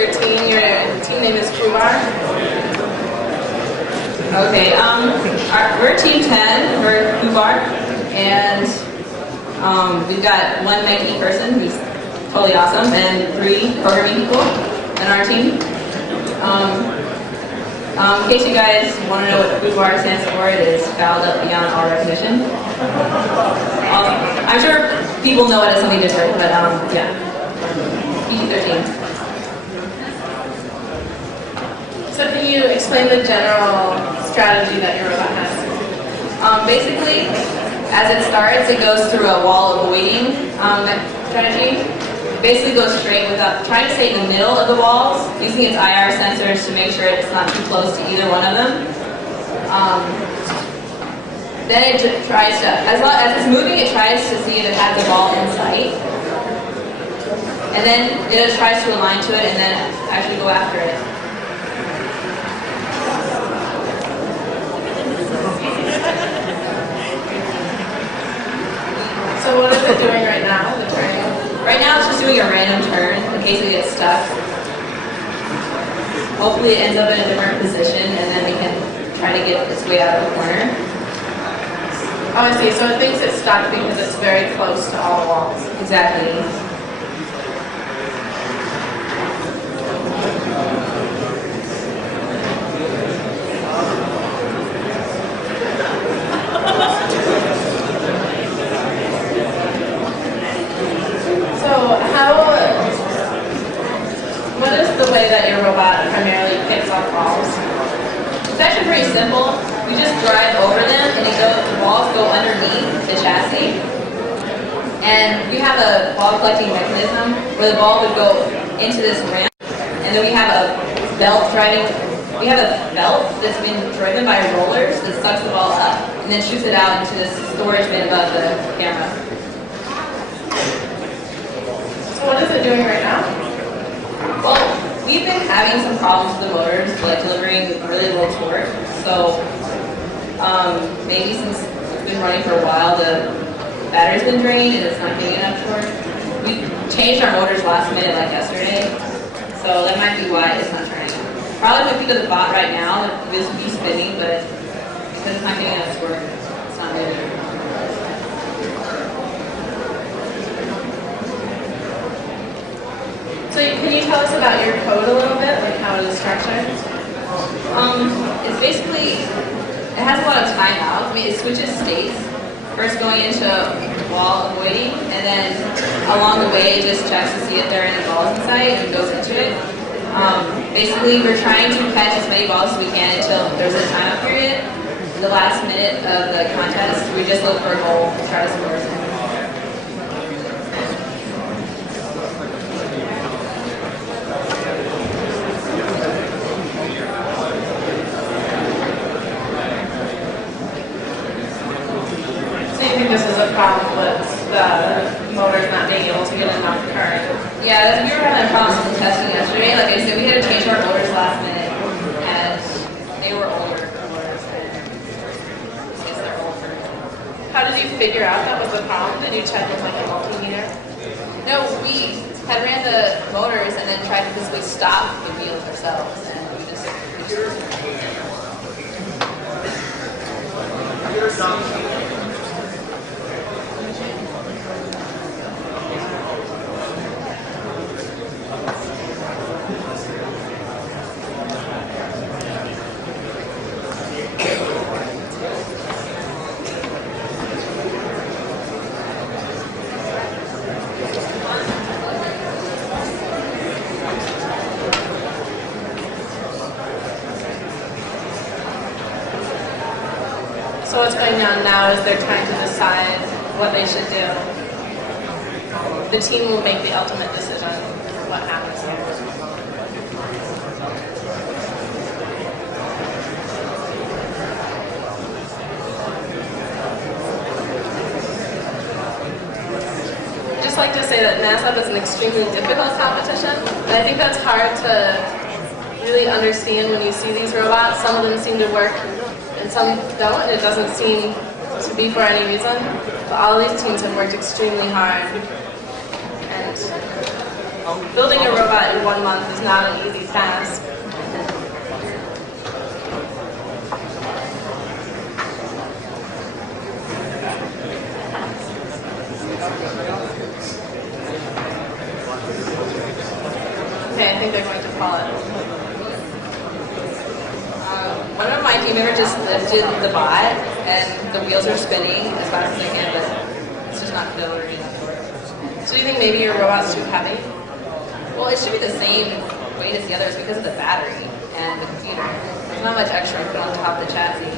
your team. Your team name is Kubar. Okay, we're Team 10, we're Kubar, and we've got one Nike person who's totally awesome, and 3 programming people in our team. In case you guys want to know what Kubar stands for, it is fouled up beyond all recognition. I'm sure people know it as something different, but yeah. PG-13. So can you explain the general strategy that your robot has? Basically, as it starts, it goes through a wall avoiding strategy. Basically goes straight without trying to stay in the middle of the walls, using its IR sensors to make sure it's not too close to either one of them. Then it tries to, as it's moving, it tries to see if it has the ball in sight. And then it just tries to align to it and then actually go after it. So what is it doing right now, the turning? Right now it's just doing a random turn in case it gets stuck. Hopefully it ends up in a different position and then we can try to get its way out of the corner. Oh, I see. So it thinks it's stuck because it's very close to all the walls. Exactly. What is the way that your robot primarily picks up balls? It's actually pretty simple. We just drive over them and the balls go underneath the chassis. And we have a ball collecting mechanism where the ball would go into this ramp. And then we have a belt that's been driven by rollers that sucks the ball up and then shoots it out into this storage bin above the camera. So what is it doing right now? Well, we've been having some problems with the motors, like delivering really low torque. So maybe since it's been running for a while, the battery's been drained and it's not getting enough torque. We changed our motors last minute, like yesterday, so that might be why it's not turning. Probably if we could the bot right now, this would be spinning, but because it's not getting enough torque, it's not moving. So can you tell us about your code a little bit, like how it is structured? It's basically, it has a lot of timeout. I mean, it switches states. First going into wall avoiding, and then along the way it just checks to see if there are any balls in sight and goes into it. Basically, we're trying to catch as many balls as we can until there's a timeout period. In the last minute of the contest, we just look for a hole and try to score it. This is a problem with the motors not being able to get enough current. Yeah, we were having a problem with the testing yesterday. Like I said, we had to change our motors last minute, and they were older motors. Yes, they're older. How did you figure out that was the problem? Did you check with like a multimeter? No, we had ran the motors and then tried to physically stop the wheels ourselves, and we just So what's going on now is they're trying to decide what they should do. The team will make the ultimate decision for what happens here. I'd just like to say that Maslab is an extremely difficult competition, and I think that's hard to really understand when you see these robots. Some of them seem to work and some don't, and it doesn't seem to be for any reason. But all of these teams have worked extremely hard, and building a robot in 1 month is not an easy task. Okay, I think they're going to call it. One of my team members just lifted the bot, and the wheels are spinning as fast as they can, but it's just not filtering enough for it. So do you think maybe your robot's too heavy? Well, it should be the same weight as the others because of the battery and the computer. There's not much extra put on top of the chassis.